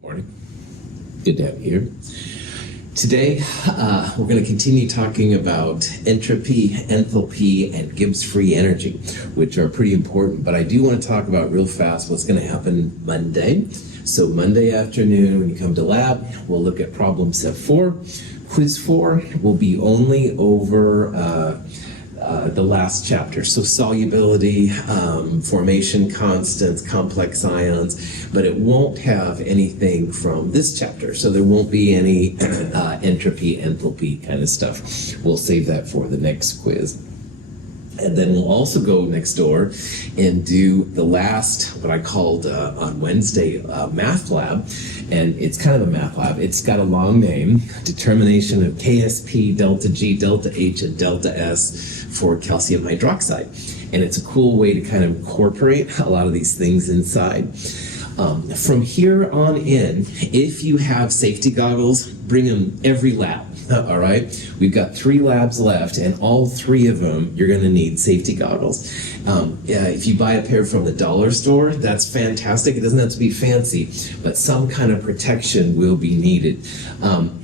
Good morning. Good to have you here. Today, we're going to continue talking about entropy, enthalpy, and Gibbs free energy, which are pretty important. But I do want to talk about real fast what's going to happen Monday. So Monday afternoon, when you come to lab, we'll look at problem set 4. Quiz 4 will be only over the last chapter. So solubility, formation constants, complex ions, but it won't have anything from this chapter. So there won't be any entropy, enthalpy kind of stuff. We'll save that for the next quiz. And then we'll also go next door and do the last, what I called on Wednesday, math lab. And it's kind of a math lab. It's got a long name, determination of KSP, deltaG, deltaH, and deltaS for calcium hydroxide. And it's a cool way to kind of incorporate a lot of these things inside. From here on in, if you have safety goggles, bring them every lab. All right, we've got 3 labs left, and all 3 of them you're going to need safety goggles. If you buy a pair from the dollar store, that's fantastic. It doesn't have to be fancy, but some kind of protection will be needed.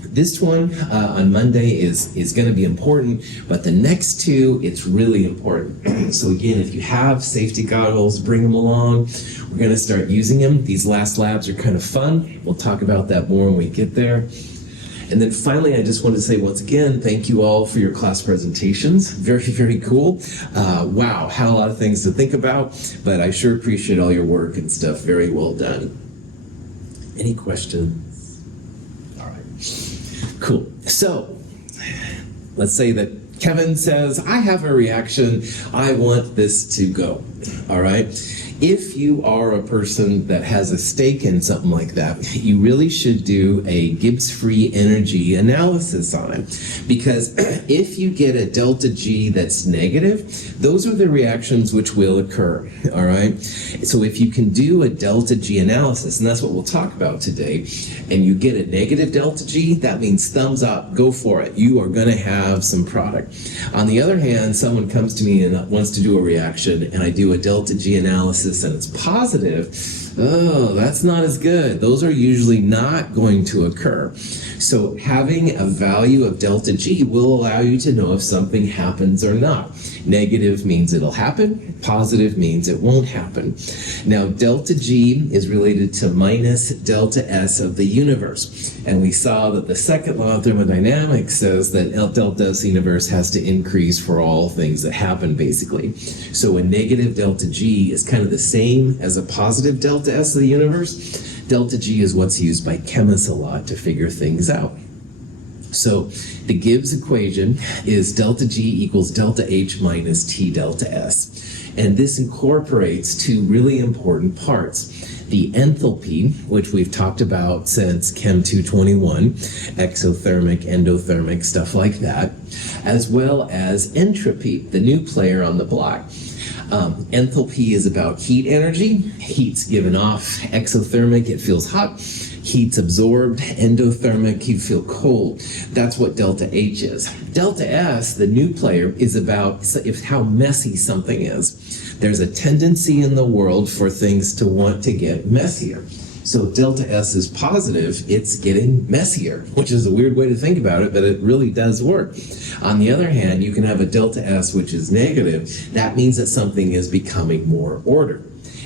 This one on Monday is going to be important, but the next 2, it's really important. So again, if you have safety goggles, bring them along. We're going to start using them. These last labs are kind of fun. We'll talk about that more when we get there. And then finally, I just want to say once again, thank you all for your class presentations. Very, very cool. Wow, had a lot of things to think about, but I sure appreciate all your work and stuff. Very well done. Any questions? All right. Cool. So let's say that Kevin says, I have a reaction. I want this to go. All right. If you are a person that has a stake in something like that, you really should do a Gibbs free energy analysis on it. Because if you get a deltaG that's negative, those are the reactions which will occur. All right. So if you can do a deltaG analysis, and that's what we'll talk about today, and you get a negative deltaG, that means thumbs up, go for it. You are going to have some product. On the other hand, someone comes to me and wants to do a reaction, and I do a deltaG analysis and it's positive, oh, that's not as good. Those are usually not going to occur. So having a value of deltaG will allow you to know if something happens or not. Negative means it'll happen. Positive means it won't happen. Now, deltaG is related to minus deltaS of the universe. And we saw that the second law of thermodynamics says that deltaS universe has to increase for all things that happen, basically. So a negative deltaG is kind of the same as a positive deltaS of the universe. deltaG is what's used by chemists a lot to figure things out. So the Gibbs equation is deltaG equals deltaH minus T deltaS. And this incorporates 2 really important parts. The enthalpy, which we've talked about since Chem 221, exothermic, endothermic, stuff like that, as well as entropy, the new player on the block. Enthalpy is about heat energy. Heat's given off. Exothermic, it feels hot. Heat's absorbed. Endothermic, you feel cold. That's what deltaH is. DeltaS, the new player, is about how messy something is. There's a tendency in the world for things to want to get messier. So if deltaS is positive, it's getting messier, which is a weird way to think about it, but it really does work. On the other hand, you can have a deltaS which is negative. That means that something is becoming more ordered.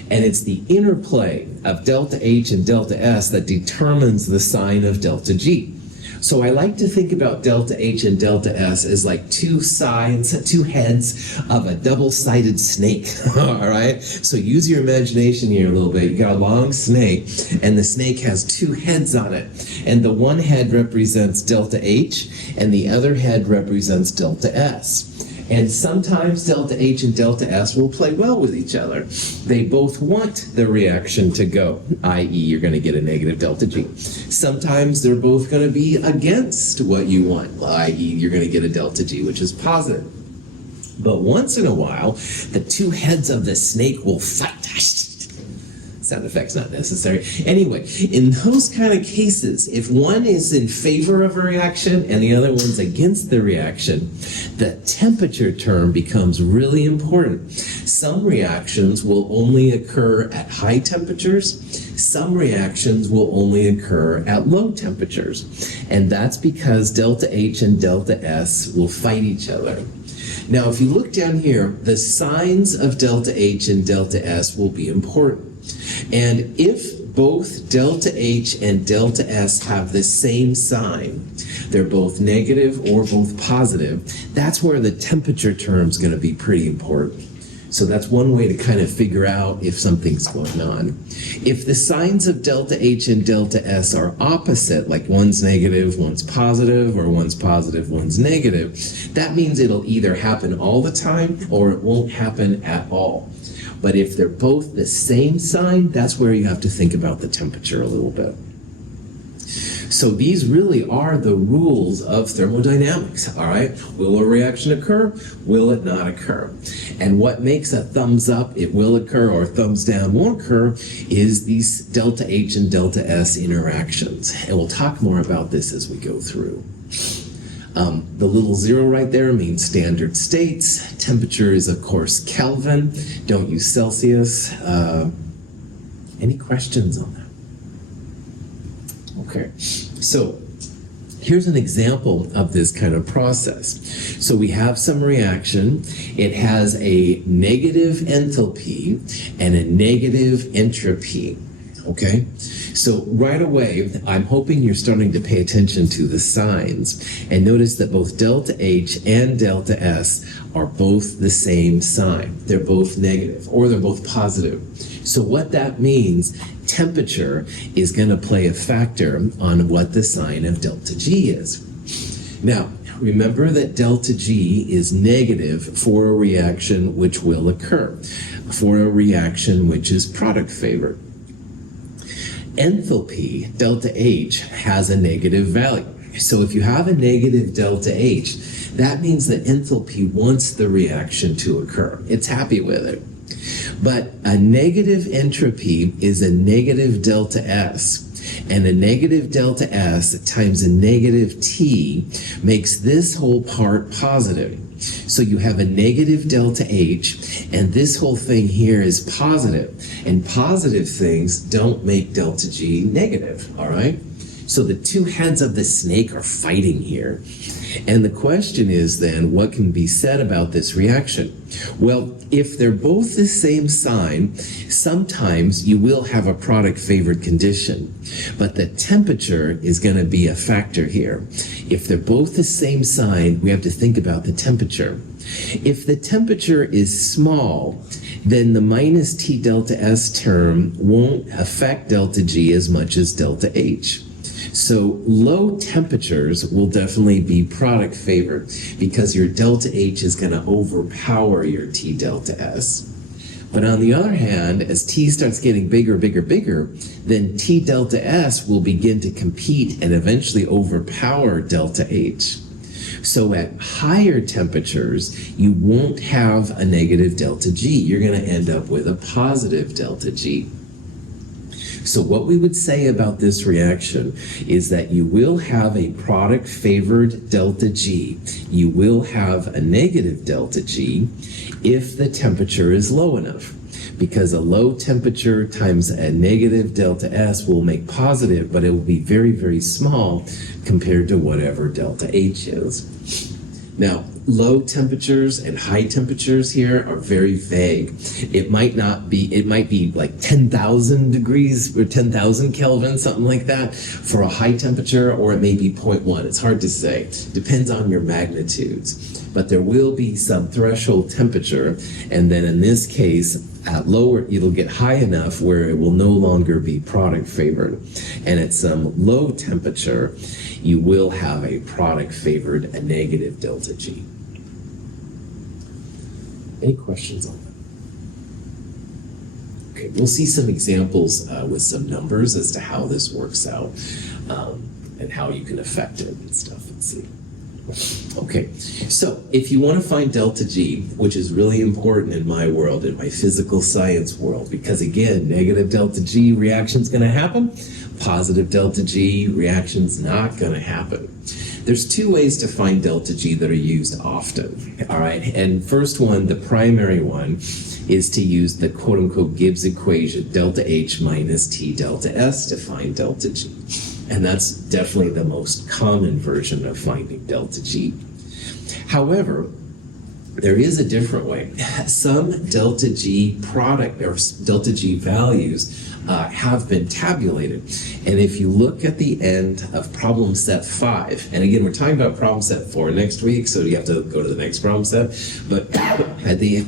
And it's the interplay of deltaH and deltaS that determines the sign of deltaG. So I like to think about deltaH and deltaS as like 2 sides, 2 heads of a double-sided snake. All right? So use your imagination here a little bit. You got a long snake, and the snake has 2 heads on it. And the one head represents deltaH, and the other head represents deltaS. And sometimes deltaH and deltaS will play well with each other. They both want the reaction to go, i.e. you're going to get a negative deltaG. Sometimes they're both going to be against what you want, i.e. you're going to get a deltaG, which is positive. But once in a while, the 2 heads of the snake will fight. sound effect's not necessary. Anyway, in those kind of cases, if one is in favor of a reaction and the other one's against the reaction, the temperature term becomes really important. Some reactions will only occur at high temperatures. Some reactions will only occur at low temperatures. And that's because delta H and delta S will fight each other. Now, if you look down here, the signs of delta H and delta S will be important. And if both delta H and delta S have the same sign, they're both negative or both positive, that's where the temperature term is going to be pretty important. So that's one way to kind of figure out if something's going on. If the signs of delta H and delta S are opposite, like one's negative, one's positive, or one's positive, one's negative, that means it'll either happen all the time or it won't happen at all. But if they're both the same sign, that's where you have to think about the temperature a little bit. So these really are the rules of thermodynamics, all right? Will a reaction occur? Will it not occur? And what makes a thumbs up, it will occur, or thumbs down, won't occur, is these delta H and delta S interactions. And we'll talk more about this as we go through. The little zero right there means standard states. Temperature is, of course, Kelvin. Don't use Celsius. Any questions on that? Okay, so here's an example of this kind of process. So we have some reaction. It has a negative enthalpy and a negative entropy. Okay, so right away, I'm hoping you're starting to pay attention to the signs and notice that both delta H and delta S are both the same sign. They're both negative or they're both positive. So what that means, temperature is going to play a factor on what the sign of delta G is. Now, remember that delta G is negative for a reaction which will occur, for a reaction which is product favored. Enthalpy, delta H, has a negative value. So if you have a negative delta H, that means that enthalpy wants the reaction to occur. It's happy with it. But a negative entropy is a negative delta S. And a negative delta S times a negative T makes this whole part positive. So you have a negative delta H, and this whole thing here is positive. And positive things don't make delta G negative, all right? So the two heads of the snake are fighting here. And the question is then, what can be said about this reaction? Well, if they're both the same sign, sometimes you will have a product favored condition, but the temperature is going to be a factor here. If they're both the same sign, we have to think about the temperature. If the temperature is small, then the minus T delta S term won't affect delta G as much as delta H. So low temperatures will definitely be product favored because your delta H is going to overpower your T delta S. But on the other hand, as T starts getting bigger, then T delta S will begin to compete and eventually overpower delta H. So at higher temperatures, you won't have a negative delta G. You're going to end up with a positive delta G. So what we would say about this reaction is that you will have a product favored delta G. You will have a negative delta G if the temperature is low enough, because a low temperature times a negative delta S will make positive, but it will be very, very small compared to whatever delta H is. Now, low temperatures and high temperatures here are very vague. It might be like 10,000 degrees or 10,000 Kelvin, something like that, for a high temperature, or it may be 0.1. It's hard to say. Depends on your magnitudes. But there will be some threshold temperature, and then in this case, at lower, it'll get high enough where it will no longer be product favored. And at some low temperature, you will have a product favored, a negative delta G. Any questions on that? Okay, we'll see some examples with some numbers as to how this works out and how you can affect it and stuff. Let's see. Okay, so if you want to find delta G, which is really important in my world, in my physical science world, because again, negative delta G reaction's going to happen, positive delta G reaction's not going to happen. There's two ways to find delta G that are used often, all right? And first one, the primary one, is to use the quote-unquote Gibbs equation, delta H minus T delta S, to find delta G. And that's definitely the most common version of finding delta G. However, there is a different way. Some delta G product or delta G values have been tabulated. And if you look at the end of problem set 5, and again, we're talking about problem set 4 next week, so you have to go to the next problem set. But at the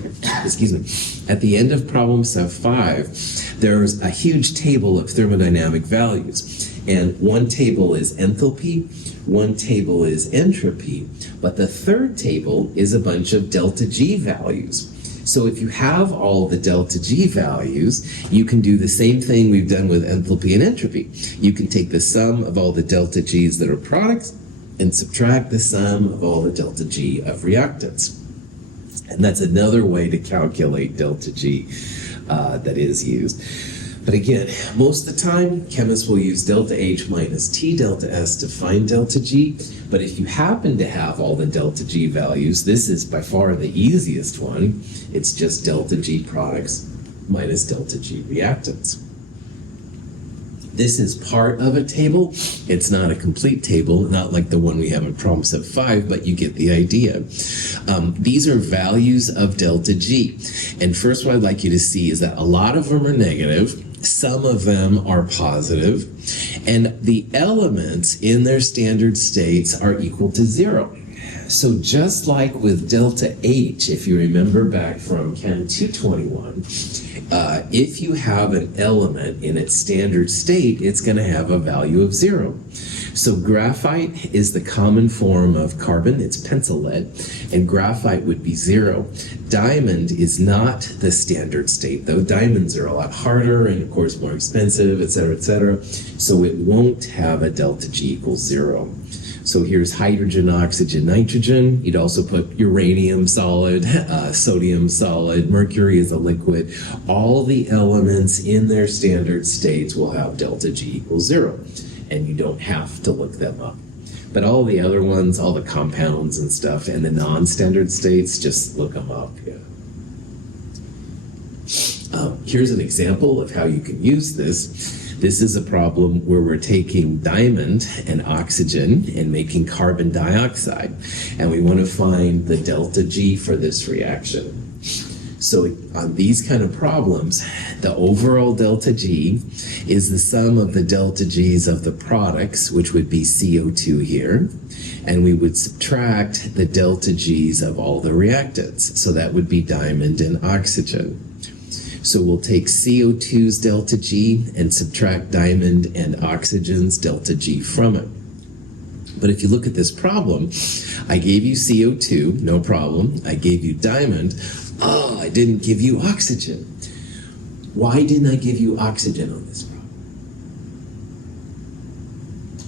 end of problem set 5, there's a huge table of thermodynamic values. And one table is enthalpy, one table is entropy, but the third table is a bunch of delta G values. So if you have all the delta G values, you can do the same thing we've done with enthalpy and entropy. You can take the sum of all the delta G's that are products and subtract the sum of all the delta G of reactants. And that's another way to calculate delta G that is used. But again, most of the time, chemists will use delta H minus T delta S to find delta G. But if you happen to have all the delta G values, this is by far the easiest one. It's just delta G products minus delta G reactants. This is part of a table. It's not a complete table, not like the one we have in problem set 5, but you get the idea. These are values of delta G. And first what I'd like you to see is that a lot of them are negative. Some of them are positive, and the elements in their standard states are equal to 0. So just like with delta H, if you remember back from Chem 221, if you have an element in its standard state, it's going to have a value of 0. So graphite is the common form of carbon, it's pencil lead, and graphite would be 0. Diamond is not the standard state, though. Diamonds are a lot harder and, of course, more expensive, etc., so it won't have a delta G equals 0. So here's hydrogen, oxygen, nitrogen. You'd also put uranium solid, sodium solid, mercury is a liquid. All the elements in their standard states will have delta G equals 0. And you don't have to look them up. But all the other ones, all the compounds and stuff, and the non-standard states, just look them up. Yeah. Here's an example of how you can use this. This is a problem where we're taking diamond and oxygen and making carbon dioxide. And we want to find the delta G for this reaction. So on these kind of problems, the overall delta G is the sum of the delta G's of the products, which would be CO2 here, and we would subtract the delta G's of all the reactants. So that would be diamond and oxygen. So we'll take CO2's delta G and subtract diamond and oxygen's delta G from it. But if you look at this problem, I gave you CO2, no problem. I gave you diamond. Oh, I didn't give you oxygen. Why didn't I give you oxygen on this problem?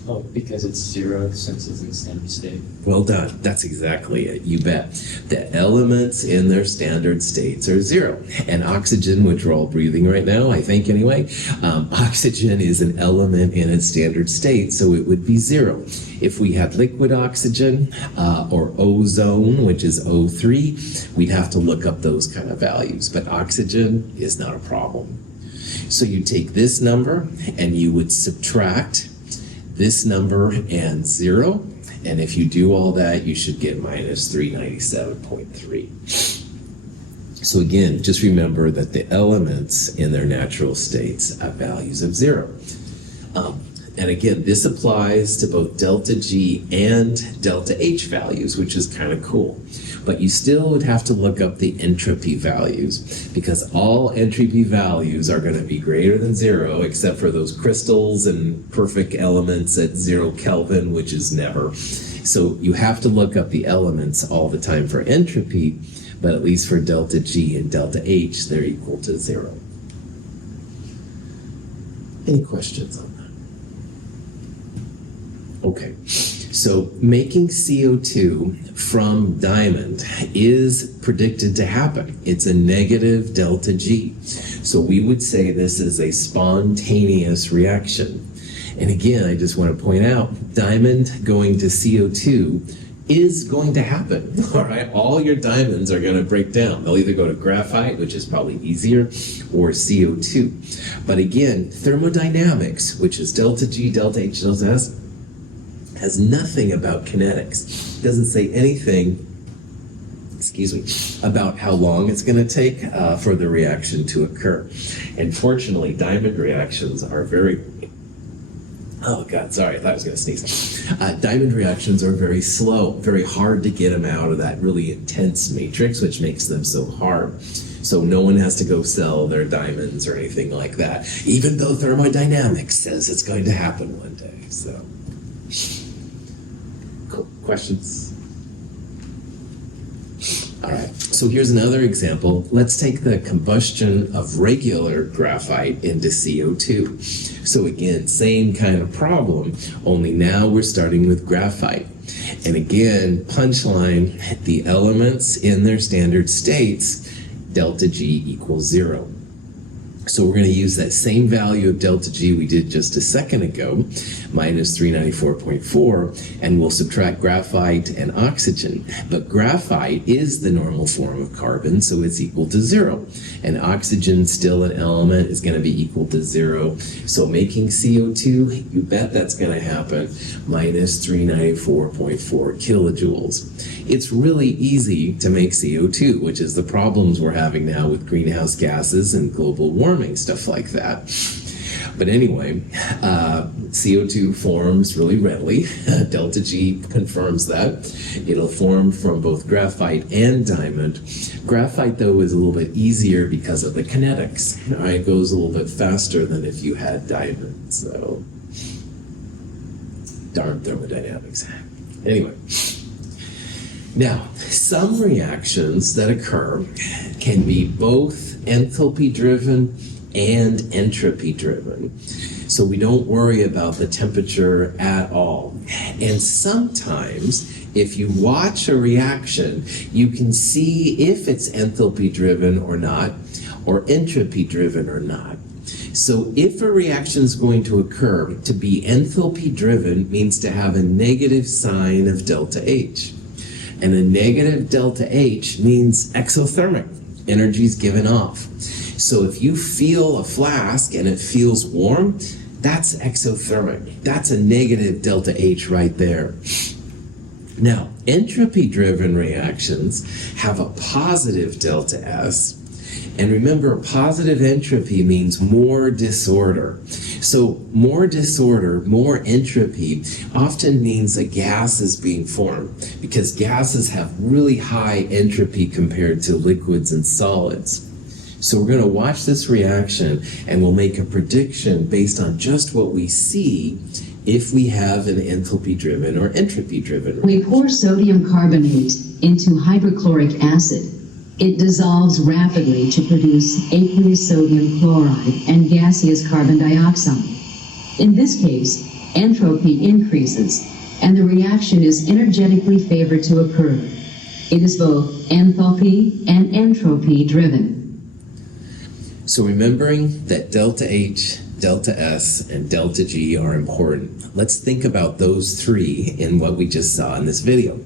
Oh, because it's 0 since it's in standard state. Well done. That's exactly it. You bet. The elements in their standard states are 0. And oxygen, which we're all breathing right now, I think anyway, oxygen is an element in its standard state, so it would be 0. If we had liquid oxygen or ozone, which is O3, we'd have to look up those kind of values. But oxygen is not a problem. So you take this number and you would subtract this number and 0, and if you do all that, you should get minus 397.3. So again, just remember that the elements in their natural states have values of 0. And again, this applies to both delta G and delta H values, which is kind of cool. But you still would have to look up the entropy values, because all entropy values are going to be greater than 0, except for those crystals and perfect elements at 0 Kelvin, which is never. So you have to look up the elements all the time for entropy, but at least for delta G and delta H, they're equal to 0. Any questions on that? Okay, So making CO2 from diamond is predicted to happen. It's a negative deltaG. So we would say this is a spontaneous reaction. And again, I just want to point out, diamond going to CO2 is going to happen, all right? All your diamonds are going to break down. They'll either go to graphite, which is probably easier, or CO2. But again, thermodynamics, which is deltaG, deltaH, deltaS, has nothing about kinetics. It doesn't say anything, about how long it's going to take for the reaction to occur. And fortunately, diamond reactions are very... Oh, God, sorry, I thought I was going to sneeze. Diamond reactions are very slow, very hard to get them out of that really intense matrix, which makes them so hard. So no one has to go sell their diamonds or anything like that, even though thermodynamics says it's going to happen one day. So, cool. Questions? All right, so here's another example. Let's take the combustion of regular graphite into CO2. So again, same kind of problem, only now we're starting with graphite. And again, punchline, the elements in their standard states, deltaG equals 0. So we're going to use that same value of deltaG we did just a second ago, minus 394.4, and we'll subtract graphite and oxygen. But graphite is the normal form of carbon, so it's equal to 0. And oxygen, still an element, is going to be equal to 0. So making CO2, you bet that's going to happen, minus 394.4 kilojoules. It's really easy to make CO2, which is the problems we're having now with greenhouse gases and global warming, stuff like that. But anyway, CO2 forms really readily. deltaG confirms that. It'll form from both graphite and diamond. Graphite, though, is a little bit easier because of the kinetics. It goes a little bit faster than if you had diamond. So, darn thermodynamics. Anyway. Now, some reactions that occur can be both enthalpy-driven and entropy-driven. So we don't worry about the temperature at all. And sometimes, if you watch a reaction, you can see if it's enthalpy-driven or not, or entropy-driven or not. So if a reaction is going to occur, to be enthalpy-driven means to have a negative sign of deltaH. And a negative deltaH means exothermic. Energy is given off. So if you feel a flask and it feels warm, that's exothermic. That's a negative deltaH right there. Now, entropy-driven reactions have a positive deltaS. And remember, positive entropy means more disorder. So more disorder, more entropy often means a gas is being formed because gases have really high entropy compared to liquids and solids. So we're going to watch this reaction and we'll make a prediction based on just what we see if we have an enthalpy-driven or entropy-driven. We pour sodium carbonate into hydrochloric acid. It dissolves rapidly to produce aqueous sodium chloride and gaseous carbon dioxide. In this case, entropy increases, and the reaction is energetically favored to occur. It is both enthalpy and entropy driven. So remembering that deltaH, deltaS, and deltaG are important, let's think about those three in what we just saw in this video.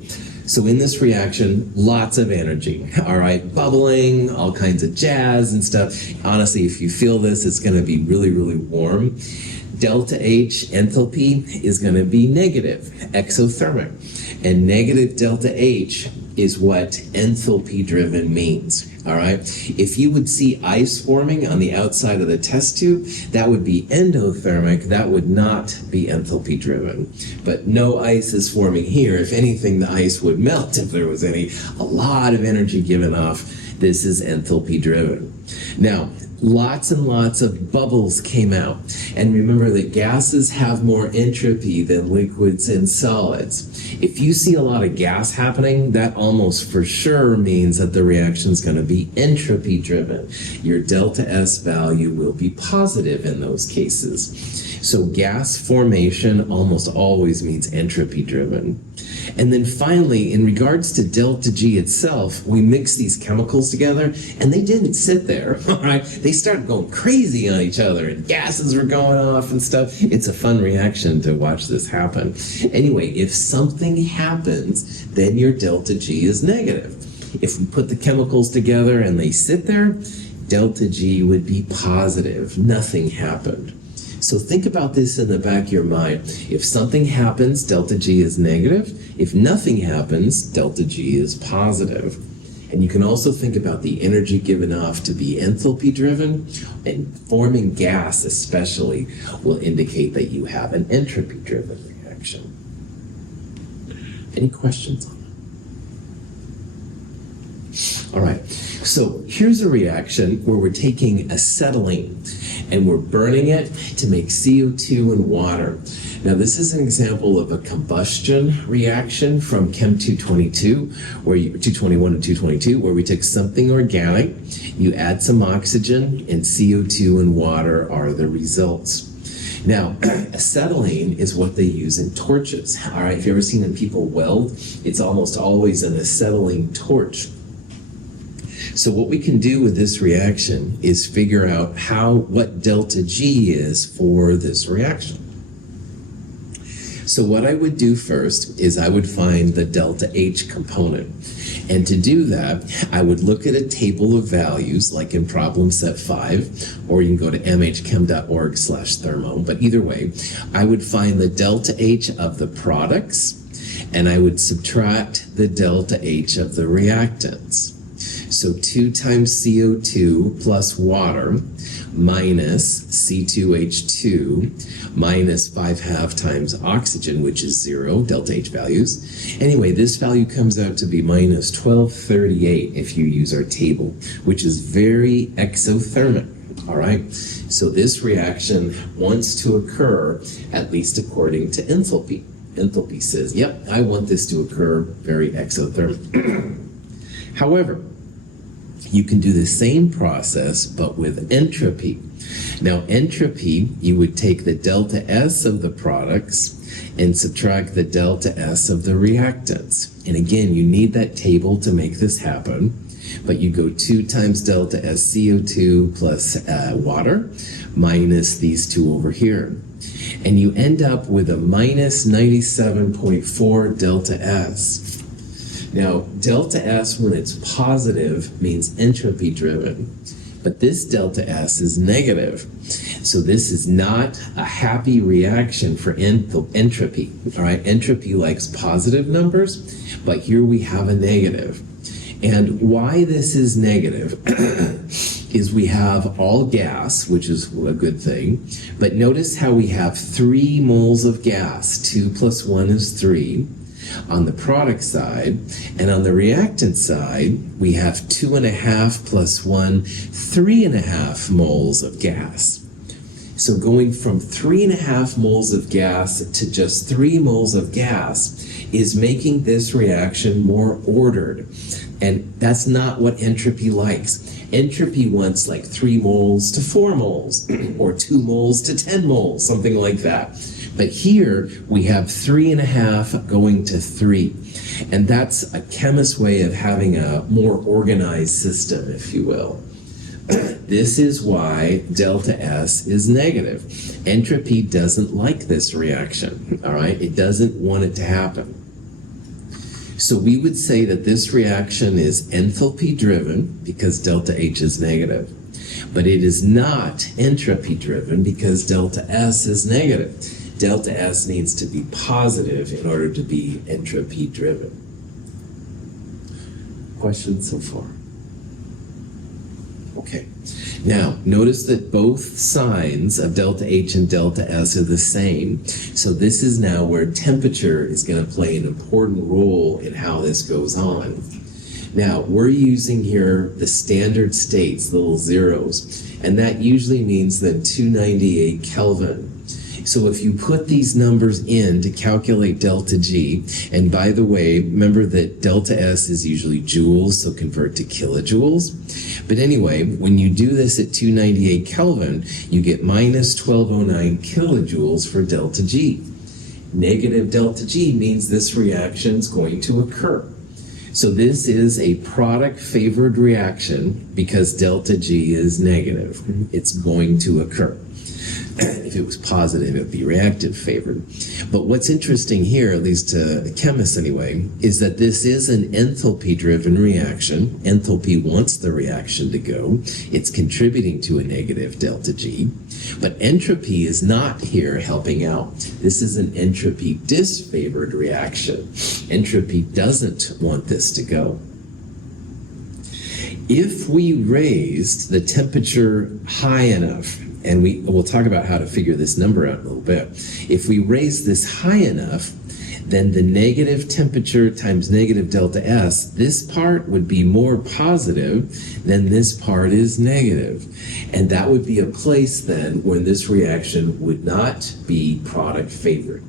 So in this reaction, lots of energy, all right, bubbling, all kinds of jazz and stuff. Honestly, if you feel this, it's going to be really, really warm. deltaH, enthalpy, is going to be negative, exothermic. And negative deltaH is what enthalpy-driven means, all right? If you would see ice forming on the outside of the test tube, that would be endothermic. That would not be enthalpy-driven. But no ice is forming here. If anything, the ice would melt if there was a lot of energy given off. This is enthalpy-driven. Now, lots and lots of bubbles came out. And remember that gases have more entropy than liquids and solids. If you see a lot of gas happening, that almost for sure means that the reaction is going to be entropy driven. Your delta S value will be positive in those cases. So gas formation almost always means entropy driven. And then finally, in regards to delta G itself, we mix these chemicals together, and they didn't sit there, all right? They started going crazy on each other, and gases were going off and stuff. It's a fun reaction to watch this happen. Anyway, if something happens, then your delta G is negative. If we put the chemicals together and they sit there, delta G would be positive. Nothing happened. So think about this in the back of your mind. If something happens, delta G is negative. If nothing happens, delta G is positive. And you can also think about the energy given off to be enthalpy driven, and forming gas especially will indicate that you have an entropy driven reaction. Any questions on that? All right, so here's a reaction where we're taking acetylene and we're burning it to make CO2 and water. Now this is an example of a combustion reaction from Chem 222, 221 and 222, where we take something organic, you add some oxygen, and CO2 and water are the results. Now, acetylene is what they use in torches. All right, if you've ever seen people weld, it's almost always an acetylene torch. So what we can do with this reaction is figure out what delta G is for this reaction. So what I would do first is I would find the delta H component. And to do that, I would look at a table of values, like in problem set 5, or you can go to mhchem.org/thermo. But either way, I would find the delta H of the products, and I would subtract the delta H of the reactants. So 2 times CO2 plus water minus C2H2 minus 5/2 times oxygen, which is 0, delta H values. Anyway, this value comes out to be minus 1238 if you use our table, which is very exothermic. All right, so this reaction wants to occur, at least according to enthalpy. Enthalpy says, yep, I want this to occur very exothermic. However, you can do the same process, but with entropy. Now, entropy, you would take the delta S of the products and subtract the delta S of the reactants. And again, you need that table to make this happen. But you go 2 times delta S CO2 plus water minus these two over here. And you end up with a minus 97.4 delta S. Now, delta S, when it's positive, means entropy driven. But this delta S is negative. So this is not a happy reaction for entropy. All right, entropy likes positive numbers, but here we have a negative. And why this is negative is we have all gas, which is a good thing. But notice how we have 3 moles of gas. 2 plus 1 is 3. On the product side, and on the reactant side, we have 2.5 plus 1, 3.5 moles of gas. So going from 3.5 moles of gas to just 3 moles of gas is making this reaction more ordered. And that's not what entropy likes. Entropy wants like 3 moles to 4 moles, or 2 moles to 10 moles, something like that. But here we have 3.5 going to 3. And that's a chemist's way of having a more organized system, if you will. This is why delta S is negative. Entropy doesn't like this reaction, all right? It doesn't want it to happen. So we would say that this reaction is enthalpy driven because delta H is negative. But it is not entropy driven because delta S is negative. Delta S needs to be positive in order to be entropy driven. Questions so far? Okay. Now, notice that both signs of delta H and delta S are the same. So this is now where temperature is going to play an important role in how this goes on. Now, we're using here the standard states, the little zeros, and that usually means that 298 Kelvin So if you put these numbers in to calculate delta G, and by the way, remember that delta S is usually joules, so convert to kilojoules. But anyway, when you do this at 298 Kelvin, you get minus 1209 kilojoules for delta G. Negative delta G means this reaction is going to occur. So this is a product-favored reaction because delta G is negative. It's going to occur. If it was positive, it would be reactive favored. But what's interesting here, at least to chemists anyway, is that this is an enthalpy-driven reaction. Enthalpy wants the reaction to go. It's contributing to a negative delta G. But entropy is not here helping out. This is an entropy disfavored reaction. Entropy doesn't want this to go. If we raised the temperature high enough, and we'll talk about how to figure this number out in a little bit. If we raise this high enough, then the negative temperature times negative delta S, this part would be more positive than this part is negative. And that would be a place then when this reaction would not be product favored.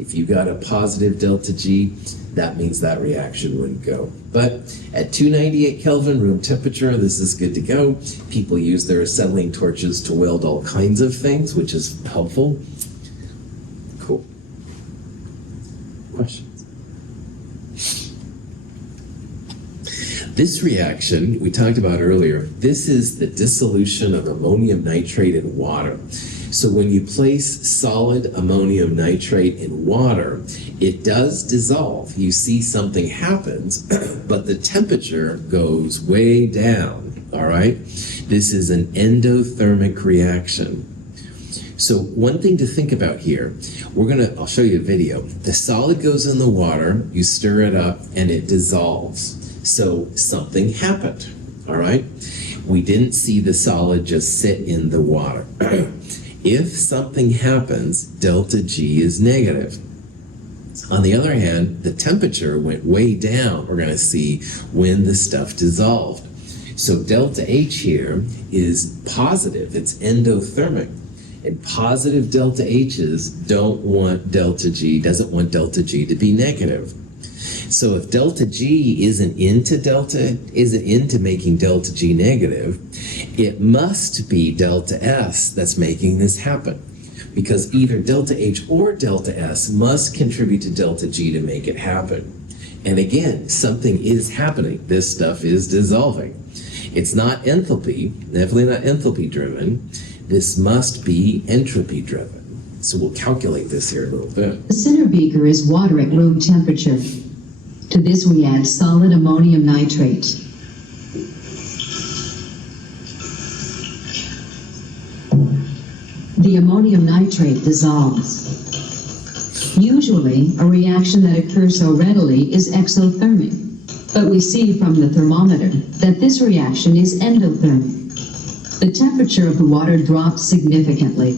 If you got a positive delta G, that means that reaction wouldn't go. But at 298 Kelvin room temperature, this is good to go. People use their acetylene torches to weld all kinds of things, which is helpful. Cool. Questions? This reaction we talked about earlier, this is the dissolution of ammonium nitrate in water. So when you place solid ammonium nitrate in water, it does dissolve. You see something happens, but the temperature goes way down, all right? This is an endothermic reaction. So one thing to think about here, I'll show you a video. The solid goes in the water, you stir it up, and it dissolves. So something happened, all right? We didn't see the solid just sit in the water. If something happens, delta G is negative. On the other hand, the temperature went way down, we're going to see, when the stuff dissolved. So delta H here is positive, it's endothermic. And positive delta H's doesn't want delta G to be negative. So if delta G isn't into making delta G negative, it must be delta S that's making this happen. Because either delta H or delta S must contribute to delta G to make it happen. And again, something is happening. This stuff is dissolving. It's not enthalpy, definitely not enthalpy driven. This must be entropy driven. So we'll calculate this here a little bit. The center beaker is water at room temperature. To this we add solid ammonium nitrate. The ammonium nitrate dissolves. Usually, a reaction that occurs so readily is exothermic, but we see from the thermometer that this reaction is endothermic. The temperature of the water drops significantly.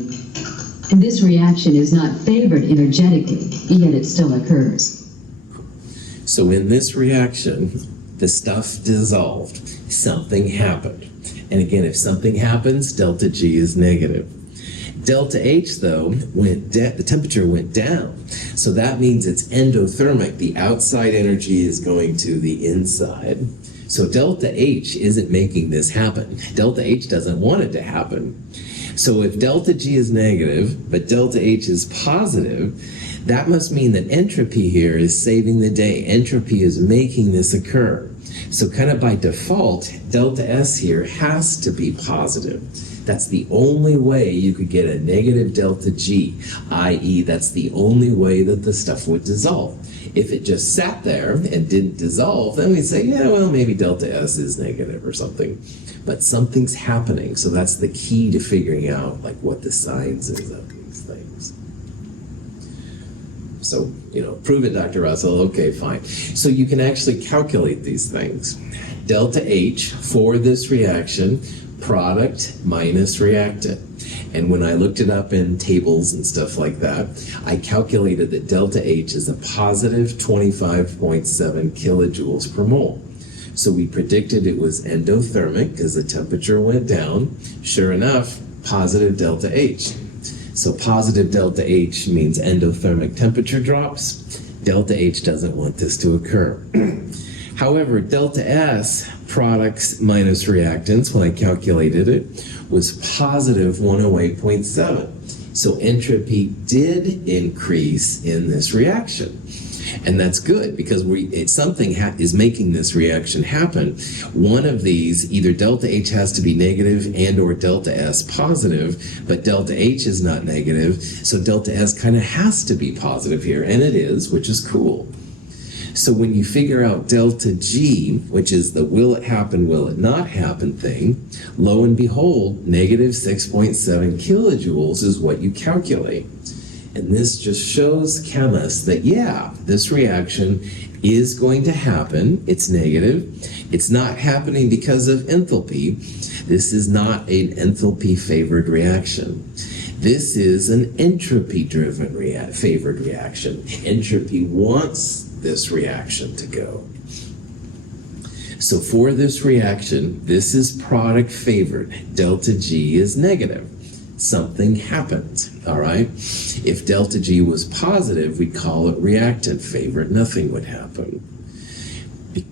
This reaction is not favored energetically, yet it still occurs. So in this reaction, the stuff dissolved. Something happened. And again, if something happens, delta G is negative. Delta H, though, the temperature went down. So that means it's endothermic. The outside energy is going to the inside. So delta H isn't making this happen. Delta H doesn't want it to happen. So if delta G is negative, but delta H is positive, that must mean that entropy here is saving the day. Entropy is making this occur. So kind of by default, delta S here has to be positive. That's the only way you could get a negative delta G, i.e. that's the only way that the stuff would dissolve. If it just sat there and didn't dissolve, then we'd say, yeah, well, maybe delta S is negative or something. But something's happening, so that's the key to figuring out like what the signs is of these things. So, prove it, Dr. Russell. Okay, fine. So you can actually calculate these things. Delta H for this reaction, product minus reactant. And when I looked it up in tables and stuff like that, I calculated that delta H is a positive 25.7 kilojoules per mole. So we predicted it was endothermic because the temperature went down. Sure enough, positive delta H. So positive delta H means endothermic temperature drops. Delta H doesn't want this to occur. However, delta S, products minus reactants, when I calculated it, was positive 108.7. So entropy did increase in this reaction. And that's good because something is making this reaction happen. One of these, either delta H has to be negative and or delta S positive, but delta H is not negative, so delta S kind of has to be positive here, and it is, which is cool. So when you figure out delta G, which is the will it happen, will it not happen thing, lo and behold, negative 6.7 kilojoules is what you calculate. And this just shows chemists that, yeah, this reaction is going to happen. It's negative. It's not happening because of enthalpy. This is not an enthalpy-favored reaction. This is an entropy-driven favored reaction. Entropy wants this reaction to go. So for this reaction, this is product favored. Delta G is negative. Something happened, all right? If delta G was positive, we'd call it reactant favored. Nothing would happen.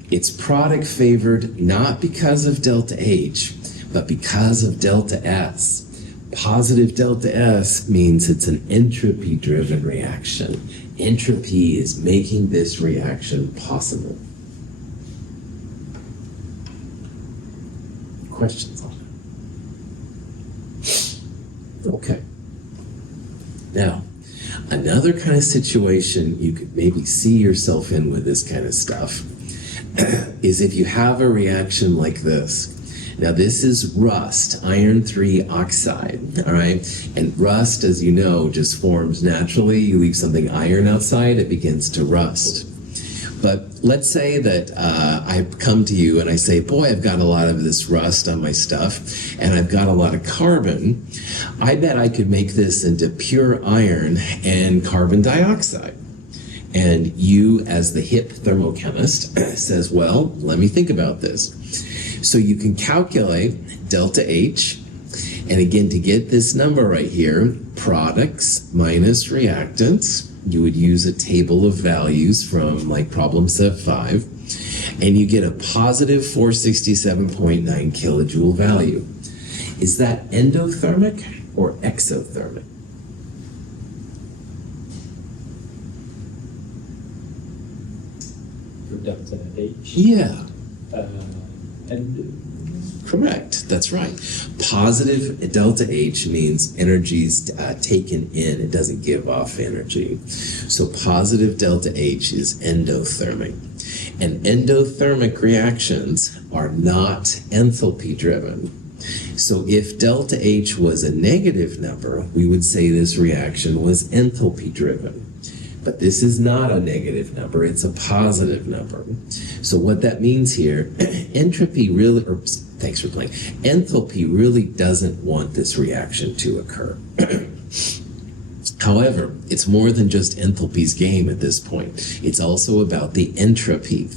It's product favored not because of delta H, but because of delta S. Positive delta S means it's an entropy-driven reaction. Entropy is making this reaction possible. Questions on it? Okay. Now, another kind of situation you could maybe see yourself in with this kind of stuff is if you have a reaction like this. Now this is rust, iron 3 oxide, all right? And rust, as you know, just forms naturally. You leave something iron outside, it begins to rust. But let's say that I come to you and I say, boy, I've got a lot of this rust on my stuff, and I've got a lot of carbon. I bet I could make this into pure iron and carbon dioxide. And you, as the hip thermochemist, says, well, let me think about this. So you can calculate delta H, and again, to get this number right here, products minus reactants, you would use a table of values from like problem set 5, and you get a positive 467.9 kilojoule value. Is that endothermic or exothermic? For delta H? Yeah. And Correct, that's right. Positive delta H means energy's taken in, it doesn't give off energy. So positive delta H is endothermic. And endothermic reactions are not enthalpy driven. So if delta H was a negative number, we would say this reaction was enthalpy driven. But this is not a negative number, it's a positive number. So what that means here, entropy really, or thanks for playing, enthalpy really doesn't want this reaction to occur. However, it's more than just enthalpy's game at this point. It's also about the entropy.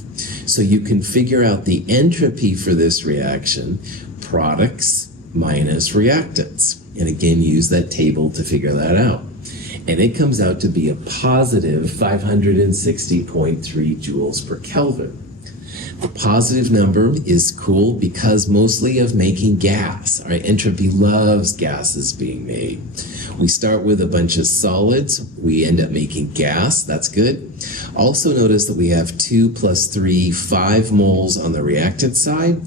So you can figure out the entropy for this reaction, products minus reactants. And again, use that table to figure that out. And it comes out to be a positive 560.3 joules per Kelvin. The positive number is cool because mostly of making gas. All right, entropy loves gases being made. We start with a bunch of solids. We end up making gas. That's good. Also notice that we have 2 plus 3, 5 moles on the reactant side,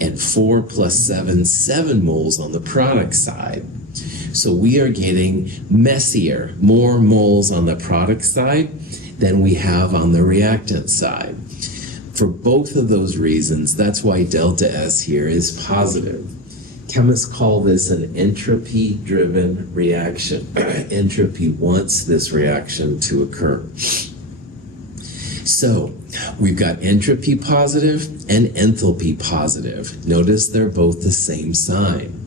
and 4 plus 7, 7 moles on the product side. So we are getting messier, more moles on the product side than we have on the reactant side. For both of those reasons, that's why delta S here is positive. Chemists call this an entropy-driven reaction. Entropy wants this reaction to occur. So we've got entropy positive and enthalpy positive. Notice they're both the same sign.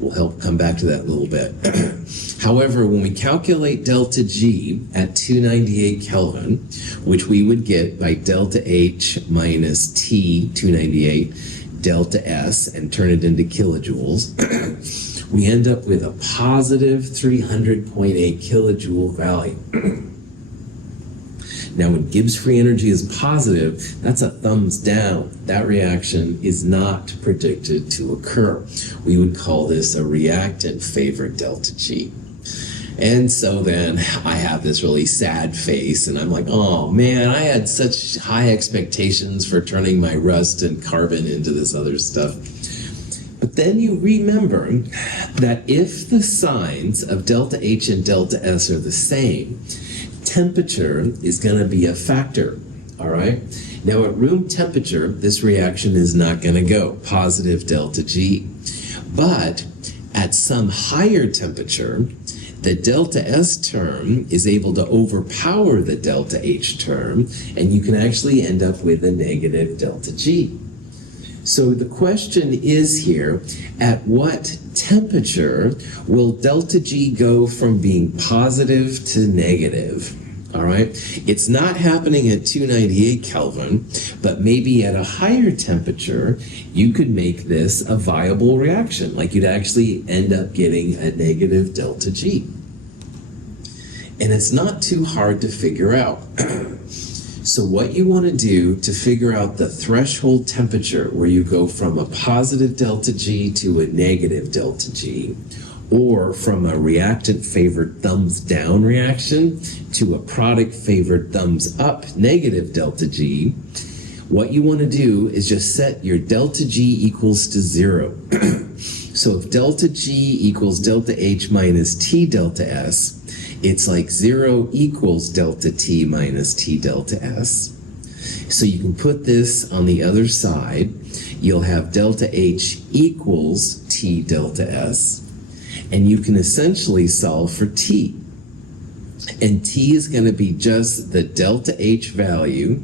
We'll help come back to that in a little bit. However, when we calculate delta G at 298 Kelvin, which we would get by delta H minus T, 298, delta S, and turn it into kilojoules, we end up with a positive 300.8 kilojoule value. Now, when Gibbs free energy is positive, that's a thumbs down. That reaction is not predicted to occur. We would call this a reactant favored deltaG. And so then I have this really sad face, and I'm like, oh man, I had such high expectations for turning my rust and carbon into this other stuff. But then you remember that if the signs of delta H and delta S are the same, temperature is going to be a factor, all right? Now at room temperature, this reaction is not going to go, positive deltaG. But at some higher temperature, the delta S term is able to overpower the delta H term, and you can actually end up with a negative deltaG. So the question is here, at what temperature will deltaG go from being positive to negative? All right, it's not happening at 298 Kelvin, but maybe at a higher temperature, you could make this a viable reaction. Like you'd actually end up getting a negative deltaG. And it's not too hard to figure out. So what you want to do to figure out the threshold temperature where you go from a positive deltaG to a negative deltaG, or from a reactant favored thumbs down reaction to a product favored thumbs up negative deltaG, what you want to do is just set your deltaG equals to 0. So if deltaG equals delta H minus T delta S, it's like 0 equals delta T minus T delta S. So you can put this on the other side. You'll have delta H equals T delta S. And you can essentially solve for T. And T is going to be just the delta H value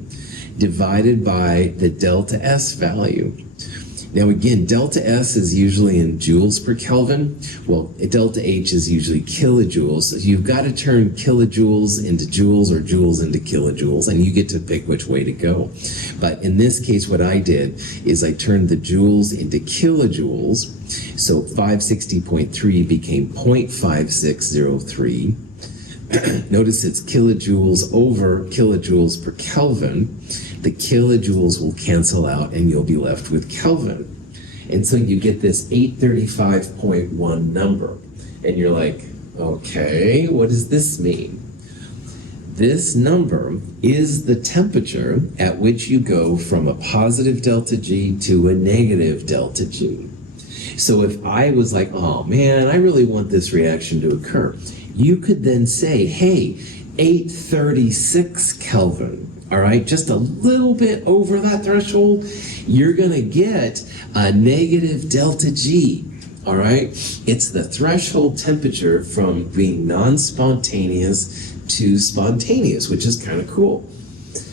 divided by the delta S value. Now again, delta S is usually in joules per Kelvin. Well, delta H is usually kilojoules. So you've got to turn kilojoules into joules or joules into kilojoules, and you get to pick which way to go. But in this case, what I did is I turned the joules into kilojoules. So 560.3 became 0.5603. Notice it's kilojoules over kilojoules per Kelvin. The kilojoules will cancel out and you'll be left with Kelvin. And so you get this 835.1 number. And you're like, okay, what does this mean? This number is the temperature at which you go from a positive deltaG to a negative deltaG. So if I was like, oh man, I really want this reaction to occur, you could then say, hey, 836 Kelvin, all right, just a little bit over that threshold, you're going to get a negative deltaG, all right? It's the threshold temperature from being non-spontaneous to spontaneous, which is kind of cool.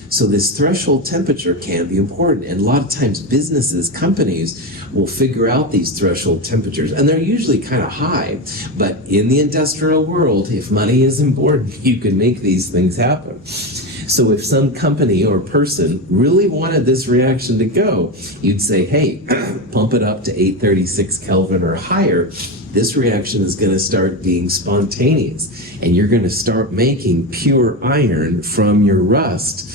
So this threshold temperature can be important. And a lot of times businesses, companies will figure out these threshold temperatures, and they're usually kind of high. But in the industrial world, if money is important, you can make these things happen. So if some company or person really wanted this reaction to go, you'd say, hey, pump it up to 836 Kelvin or higher. This reaction is going to start being spontaneous, and you're going to start making pure iron from your rust,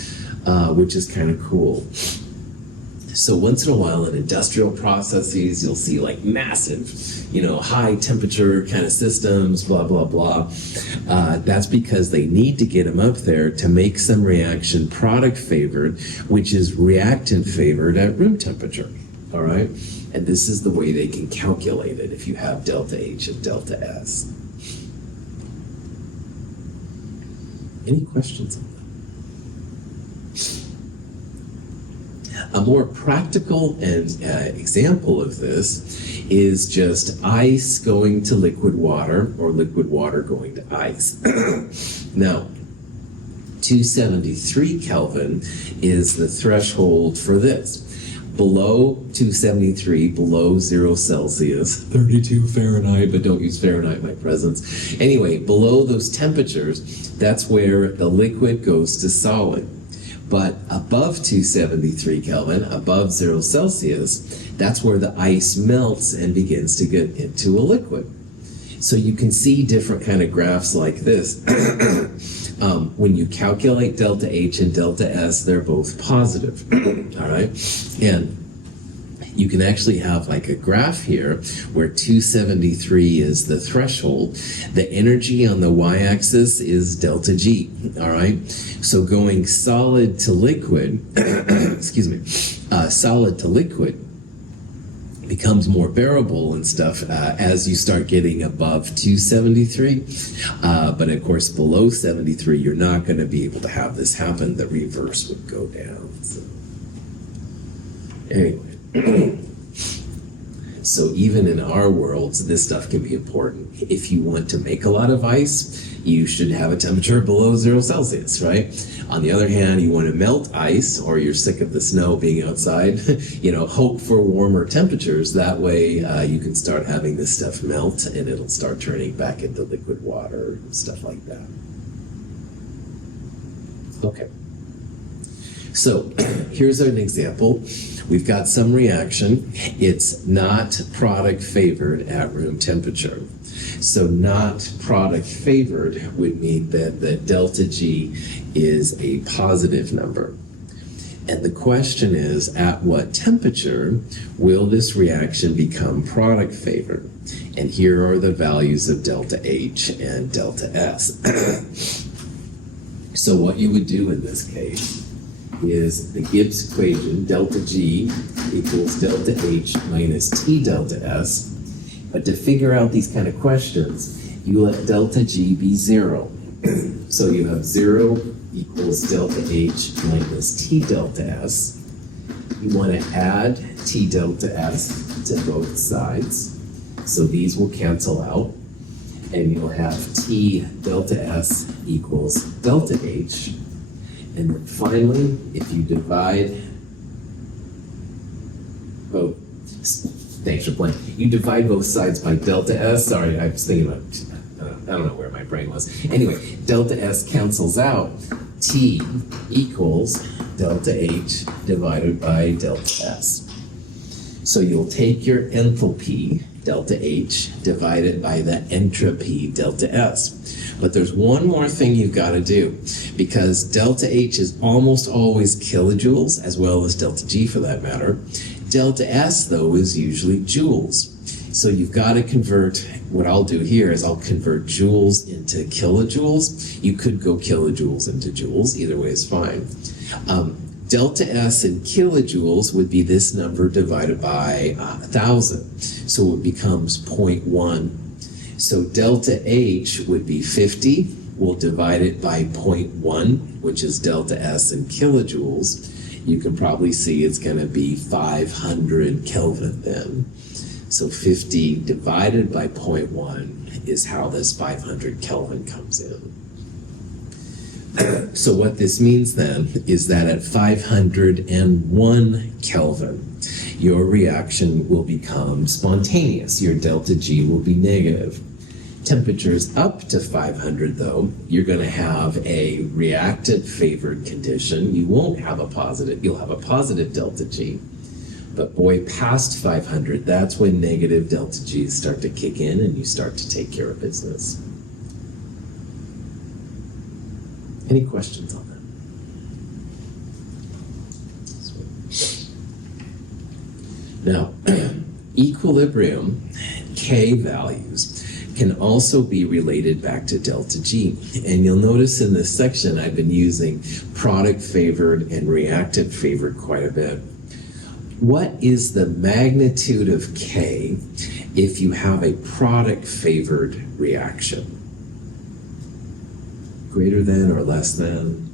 which is kind of cool. So once in a while in industrial processes, you'll see like massive, high temperature kind of systems, blah, blah, blah. That's because they need to get them up there to make some reaction product favored, which is reactant favored at room temperature, all right? And this is the way they can calculate it if you have delta H and delta S. Any questions on that? A more practical example of this is just ice going to liquid water or liquid water going to ice. Now, 273 Kelvin is the threshold for this. Below 273, below 0 Celsius, 32 Fahrenheit, but don't use Fahrenheit in my presence. Anyway, below those temperatures, that's where the liquid goes to solid. But above 273 Kelvin, above 0 Celsius, that's where the ice melts and begins to get into a liquid. So you can see different kind of graphs like this. When you calculate delta H and delta S, they're both positive. All right? And you can actually have like a graph here where 273 is the threshold. The energy on the y-axis is delta G. All right? So going solid to liquid, excuse me, solid to liquid becomes more bearable and stuff as you start getting above 273. But of course, below 73, you're not going to be able to have this happen. The reverse would go down. So, anyway. So even in our worlds, this stuff can be important. If you want to make a lot of ice, you should have a temperature below 0 Celsius, right? On the other hand, you want to melt ice, or you're sick of the snow being outside, hope for warmer temperatures. That way you can start having this stuff melt and it'll start turning back into liquid water, stuff like that. Okay. So here's an example. We've got some reaction. It's not product favored at room temperature. So not product favored would mean that the delta G is a positive number. And the question is, at what temperature will this reaction become product favored? And here are the values of delta H and delta S. So what you would do in this case is the Gibbs equation, delta G equals delta H minus T delta S. But to figure out these kind of questions, you let delta G be 0. So you have 0 equals delta H minus T delta S. You want to add T delta S to both sides. So these will cancel out. And you'll have T delta S equals delta H. And then finally, if you divide, thanks for playing. You divide both sides by delta S. Sorry, I was thinking about, I don't know where my brain was. Anyway, delta S cancels out. T equals delta H divided by delta S. So you'll take your enthalpy, delta H, divided by the entropy, delta S. But there's one more thing you've got to do, because delta H is almost always kilojoules, as well as delta G for that matter. Delta S, though, is usually joules. So you've got to convert, what I'll do here is I'll convert joules into kilojoules. You could go kilojoules into joules, either way is fine. Delta S in kilojoules would be this number divided by 1,000. So it becomes 0.1. So delta H would be 50. We'll divide it by 0.1, which is delta S in kilojoules. You can probably see it's going to be 500 Kelvin then. So 50 divided by 0.1 is how this 500 Kelvin comes in. So what this means then is that at 501 Kelvin, your reaction will become spontaneous. Your delta G will be negative. Temperatures up to 500, though, you're going to have a reactant favored condition. You won't have a positive, you'll have a positive delta G. But boy, past 500, that's when negative delta G's start to kick in and you start to take care of business. Any questions on that? Now, equilibrium K values can also be related back to delta G. And you'll notice in this section I've been using product favored and reactant favored quite a bit. What is the magnitude of K if you have a product favored reaction? Greater than or less than?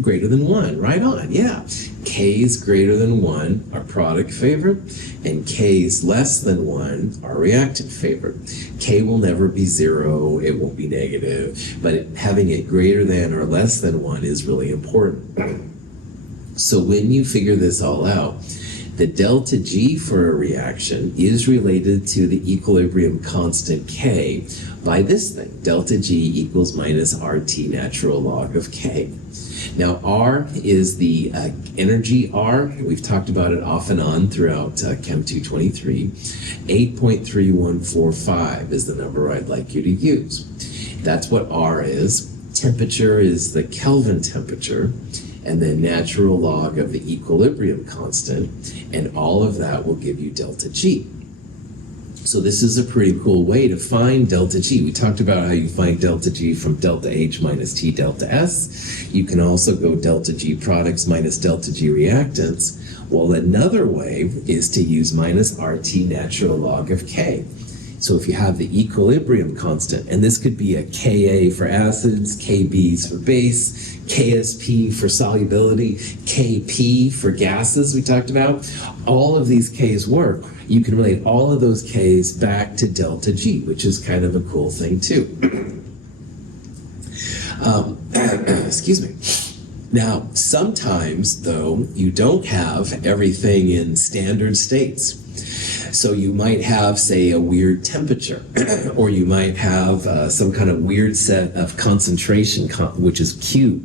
Greater than 1, right on, yeah. K's greater than 1 are product favored, and K's less than 1 are reactant favored. K will never be 0, it won't be negative, but having it greater than or less than 1 is really important. So when you figure this all out, The delta G for a reaction is related to the equilibrium constant K by this thing. Delta G equals minus RT natural log of K. Now, R is the energy R. We've talked about it off and on throughout Chem 223. 8.3145 is the number I'd like you to use. That's what R is. Temperature is the Kelvin temperature, and then natural log of the equilibrium constant, and all of that will give you delta G. So this is a pretty cool way to find delta G. We talked about how you find delta G from delta H minus T delta S. You can also go delta G products minus delta G reactants. Well, another way is to use minus RT natural log of K. So if you have the equilibrium constant, and this could be a Ka for acids, Kb's for base, Ksp for solubility, Kp for gases we talked about, all of these Ks work. You can relate all of those Ks back to delta G, which is kind of a cool thing too. Excuse me. Now, sometimes, though, you don't have everything in standard states. So you might have, say, a weird temperature, or you might have some kind of weird set of concentration, which is Q.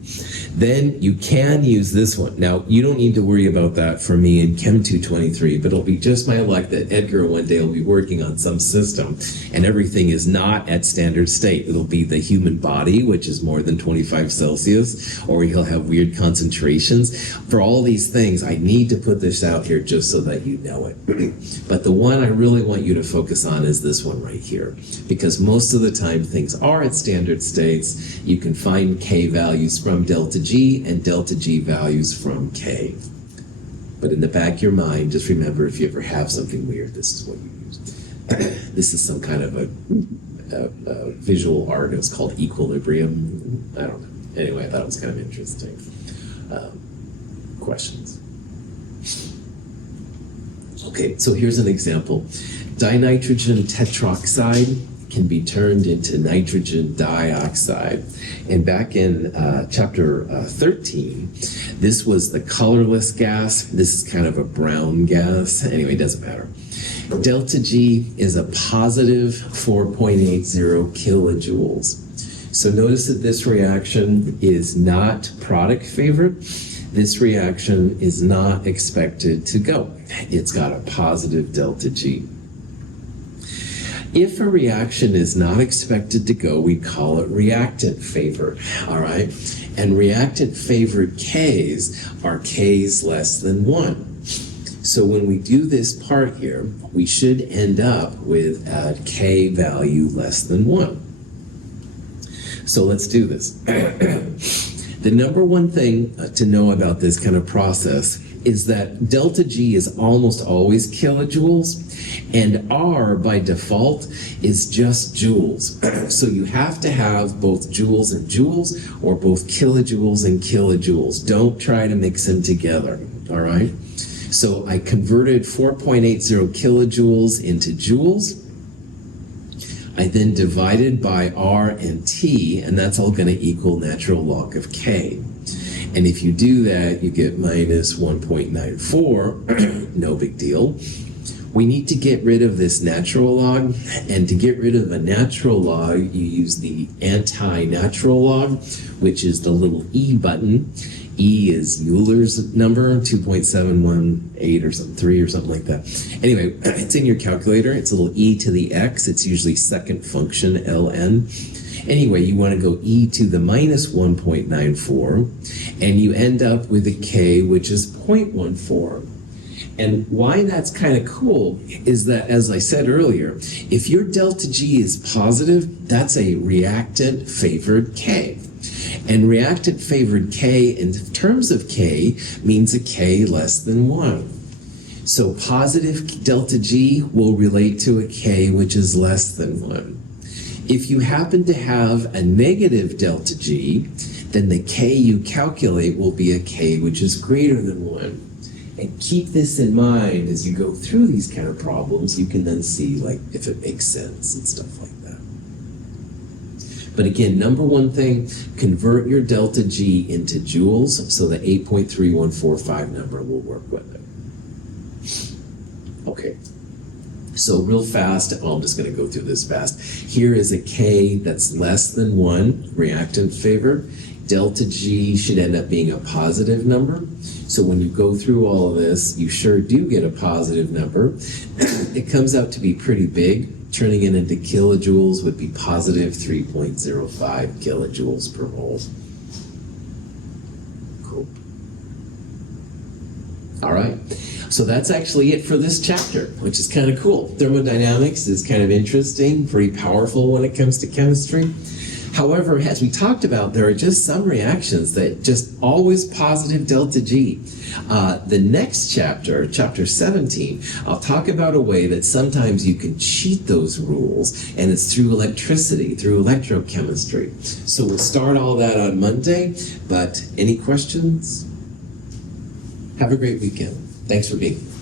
Then you can use this one. Now, you don't need to worry about that for me in Chem 223, but it'll be just my luck that Edgar one day will be working on some system, and everything is not at standard state. It'll be the human body, which is more than 25 Celsius, or he'll have weird concentrations. For all these things, I need to put this out here just so that you know it. But the one I really want you to focus on is this one right here, because most of the time things are at standard states. You can find K values from delta G and delta G values from K. But in the back of your mind, just remember, if you ever have something weird, this is what you use. This is some kind of a visual art. It's called equilibrium. I don't know. Anyway, I thought it was kind of interesting. Questions? Okay, so here's an example. Dinitrogen tetroxide can be turned into nitrogen dioxide. And back in chapter 13, this was the colorless gas. This is kind of a brown gas. Anyway, it doesn't matter. Delta G is a positive 4.80 kilojoules. So notice that this reaction is not product favored. This reaction is not expected to go. It's got a positive delta G. If a reaction is not expected to go, we call it reactant favored, all right? And reactant favored Ks are Ks less than 1. So when we do this part here, we should end up with a K value less than 1. So let's do this. The number one thing to know about this kind of process is that delta G is almost always kilojoules, and R by default is just joules. So you have to have both joules and joules, or both kilojoules and kilojoules. Don't try to mix them together, all right? So I converted 4.80 kilojoules into joules. I then divided by R and T, and that's all going to equal natural log of K. And if you do that, you get minus 1.94, no big deal. We need to get rid of this natural log, and to get rid of a natural log, you use the anti-natural log, which is the little E button. E is Euler's number, 2.718 or something, 3 or something like that. Anyway, it's in your calculator. It's a little e to the x. It's usually second function, ln. Anyway, you want to go e to the minus 1.94, and you end up with a k, which is 0.14. And why that's kind of cool is that, as I said earlier, if your delta G is positive, that's a reactant favored K. And reactant favored K in terms of K means a K less than 1. So positive delta G will relate to a K which is less than 1. If you happen to have a negative delta G, then the K you calculate will be a K which is greater than 1. And keep this in mind as you go through these kind of problems. You can then see like if it makes sense and stuff like that. But again, number one thing, convert your delta G into joules so the 8.3145 number will work with it. Okay. So real fast, well, I'm just going to go through this fast. Here is a K that's less than 1, reactant favor. Delta G should end up being a positive number. So when you go through all of this, you sure do get a positive number. It comes out to be pretty big. Turning it into kilojoules would be positive 3.05 kilojoules per mole. Cool. All right. So that's actually it for this chapter, which is kind of cool. Thermodynamics is kind of interesting, pretty powerful when it comes to chemistry. However, as we talked about, there are just some reactions that just always positive delta G. The next chapter, chapter 17, I'll talk about a way that sometimes you can cheat those rules, and it's through electricity, through electrochemistry. So we'll start all that on Monday, but any questions? Have a great weekend. Thanks for being here.